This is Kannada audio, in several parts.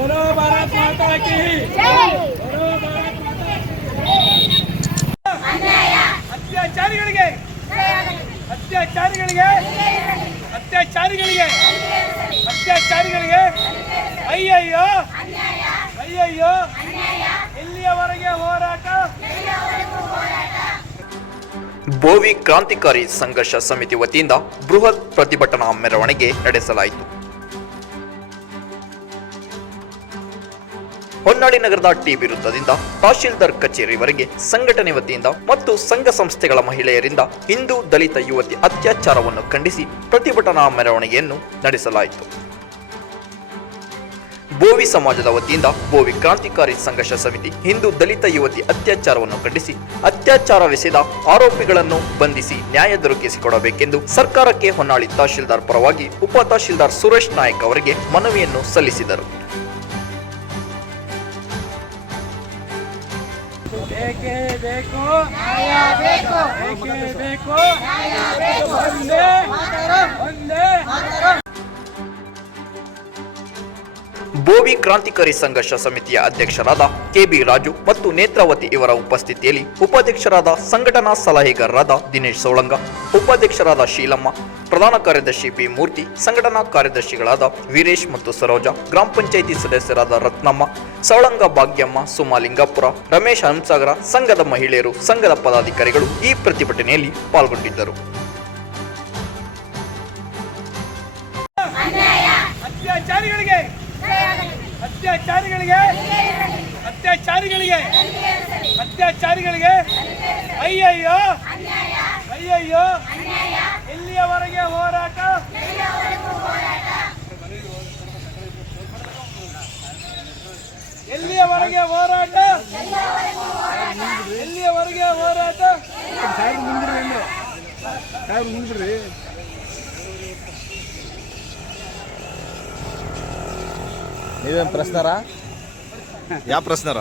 बोलो भारत माता की बोलो भारत माता की ಅತ್ಯಾಚಾರಿಗಳಿಗೆ ಅತ್ಯಾಚಾರಿಗಳಿಗೆ ಅತ್ಯಾಚಾರಿಗಳಿಗೆ ಅತ್ಯಾಚಾರಿಗಳಿಗೆ ಅಯ್ಯಯ್ಯೋ ಅಯ್ಯಯ್ಯೋ ಎಲ್ಲಿಯವರೆಗೆ ಹೋರಾಟ ಬೋವಿ ಕ್ರಾಂತಿಕಾರಿ ಸಂಘರ್ಷ ಸಮಿತಿ ವತಿಯಿಂದ ಬೃಹತ್ ಪ್ರತಿಭಟನಾ ಮೆರವಣಿಗೆ ನಡೆಸಲಾಯಿತು ಹೊನ್ನಾಳಿ ನಗರದ ಟಿ ವಿರುದ್ಧದಿಂದ ತಹಶೀಲ್ದಾರ್ ಕಚೇರಿವರೆಗೆ ಸಂಘಟನೆ ವತಿಯಿಂದ ಮತ್ತು ಸಂಘ ಸಂಸ್ಥೆಗಳ ಮಹಿಳೆಯರಿಂದ ಹಿಂದೂ ದಲಿತ ಯುವತಿ ಅತ್ಯಾಚಾರವನ್ನು ಖಂಡಿಸಿ ಪ್ರತಿಭಟನಾ ಮೆರವಣಿಗೆಯನ್ನು ನಡೆಸಲಾಯಿತು. ಬೋವಿ ಸಮಾಜದ ವತಿಯಿಂದ ಬೋವಿ ಕ್ರಾಂತಿಕಾರಿ ಸಂಘರ್ಷ ಸಮಿತಿ ಹಿಂದೂ ದಲಿತ ಯುವತಿ ಅತ್ಯಾಚಾರವನ್ನು ಖಂಡಿಸಿ ಅತ್ಯಾಚಾರವೆಸೆದ ಆರೋಪಿಗಳನ್ನು ಬಂಧಿಸಿ ನ್ಯಾಯ ದೊರಕಿಸಿಕೊಡಬೇಕೆಂದು ಸರ್ಕಾರಕ್ಕೆ ಹೊನ್ನಾಳಿ ತಹಶೀಲ್ದಾರ್ ಪರವಾಗಿ ಉಪ ತಹಶೀಲ್ದಾರ್ ಸುರೇಶ್ ನಾಯಕ್ ಅವರಿಗೆ ಮನವಿಯನ್ನು ಸಲ್ಲಿಸಿದರು. ಬೇಕೇ? ಬೇಕು. ಬೇಕೇ? ಬೇಕು. ಒಂದೇ ಒಂದೇ. ಬೋವಿ ಕ್ರಾಂತಿಕಾರಿ ಸಂಘರ್ಷ ಸಮಿತಿಯ ಅಧ್ಯಕ್ಷರಾದ ಕೆಬಿ ರಾಜು ಮತ್ತು ನೇತ್ರಾವತಿ ಇವರ ಉಪಸ್ಥಿತಿಯಲ್ಲಿ ಉಪಾಧ್ಯಕ್ಷರಾದ ಸಂಘಟನಾ ಸಲಹೆಗಾರರಾದ ದಿನೇಶ್ ಸೋಳಂಗ ಉಪಾಧ್ಯಕ್ಷರಾದ ಶೀಲಮ್ಮ ಪ್ರಧಾನ ಕಾರ್ಯದರ್ಶಿ ಬಿ ಮೂರ್ತಿ ಸಂಘಟನಾ ಕಾರ್ಯದರ್ಶಿಗಳಾದ ವೀರೇಶ್ ಮತ್ತು ಸರೋಜ ಗ್ರಾಮ ಪಂಚಾಯಿತಿ ಸದಸ್ಯರಾದ ರತ್ನಮ್ಮ ಸವಳಂಗ ಭಾಗ್ಯಮ್ಮ ಸುಮಾಲಿಂಗಾಪುರ ರಮೇಶ್ ಹಂಸಾಗರ ಸಂಘದ ಮಹಿಳೆಯರು ಸಂಘದ ಪದಾಧಿಕಾರಿಗಳು ಈ ಪ್ರತಿಭಟನೆಯಲ್ಲಿ ಪಾಲ್ಗೊಂಡಿದ್ದರು. ಅತ್ಯಾಚಾರಿಗಳಿಗೆ. ಅತ್ಯಾಚಾರಿಗಳಿಗೆ ಅಯ್ಯಯ್ಯೋ ಅಯ್ಯಯ್ಯೋ ಎಲ್ಲಿಯವರೆಗೆ ಹೋರಾಟ? ಎಲ್ಲಿಯವರೆಗೆ ಹೋರಾಟ? ಎಲ್ಲಿಯವರೆಗೆ ಹೋರಾಟ? ನೀವೇನು ಪ್ರಶ್ನಾರ? ಯಾವ ಪ್ರಶ್ನಾರ?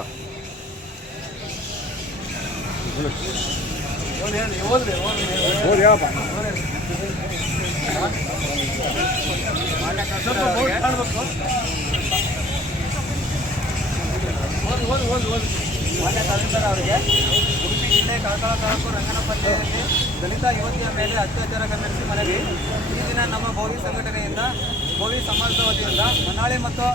ಮಾನ್ಯ ತಹಸೀಲ್ದಾರ್ ಅವರಿಗೆ ಉಡುಪಿ ಜಿಲ್ಲೆ ಕಳಕಳ ತಾಲೂಕು ರಂಗನಪಲ್ಲಿಯಲ್ಲಿ ದಲಿತ ಯುವತಿಯ ಮೇಲೆ ಅತ್ಯಾಚಾರ ಖಂಡಿಸಿ ಮನವಿ ಈ ದಿನ ನಮ್ಮ ಭೋವಿ ಸಂಘಟನೆಯಿಂದ ಭೋವಿ ಸಮಾಜದ ವತಿಯಿಂದ ಹೊನ್ನಾಳಿ ಮತ್ತು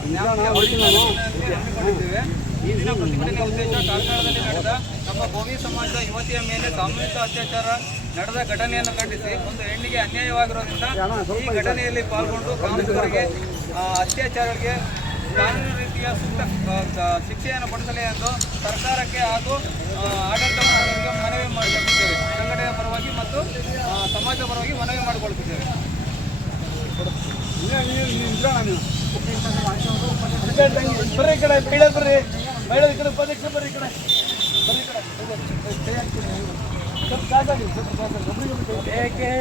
ಹಮ್ಮಿಕೊಂಡಿದ್ದೇವೆ ಈ ದಿನ ಪ್ರತಿಭಟನೆ ಉದ್ದೇಶ ಕಾರ್ಕಳದಲ್ಲಿ ನಡೆದ ನಮ್ಮ ಭೂಮಿ ಸಮಾಜದ ಯುವತಿಯ ಮೇಲೆ ಸಾಮೂಹಿಕ ಅತ್ಯಾಚಾರ ನಡೆದ ಘಟನೆಯನ್ನು ಖಂಡಿಸಿ ಒಂದು ಹೆಣ್ಣಿಗೆ ಅನ್ಯಾಯವಾಗಿರೋದ್ರಿಂದ ಈ ಘಟನೆಯಲ್ಲಿ ಪಾಲ್ಗೊಂಡು ಕಾಂಗ್ರೆಸ್ಗಳಿಗೆ ಆ, ಅತ್ಯಾಚಾರಕ್ಕೆ ಕಾನೂನು ರೀತಿಯ ಸೂಕ್ತ ಶಿಕ್ಷೆಯನ್ನು ಪಡಿಸಲಿ ಎಂದು ಸರ್ಕಾರಕ್ಕೆ ಹಾಗೂ ಆಡಳಿತ ಮಂಡಳಿಗೆ ಮನವಿ ಮಾಡಿಕೊಳ್ಳುತ್ತಿದ್ದೇವೆ ಸಂಘಟನೆಯ ಪರವಾಗಿ ಮತ್ತು ಸಮಾಜ ಸಮಾಜದ ಪರವಾಗಿ ಮನವಿ ಮಾಡಿಕೊಳ್ತಿದ್ದೇವೆ. ಬರ್ರಿ ಈ ಕಡೆ ಮಹಿಳೆ ಈ ಕಡೆ ಉಪಾಧ್ಯಕ್ಷ ಬರ್ರಿ ಕಡೆ ಬರ್ರಿ ಕಡೆ. ಕೈ ಬೇಕು ಬೇಕೇ.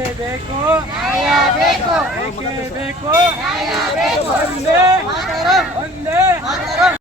ಬೇಕು. ಒಂದೇ ಒಂದೇ.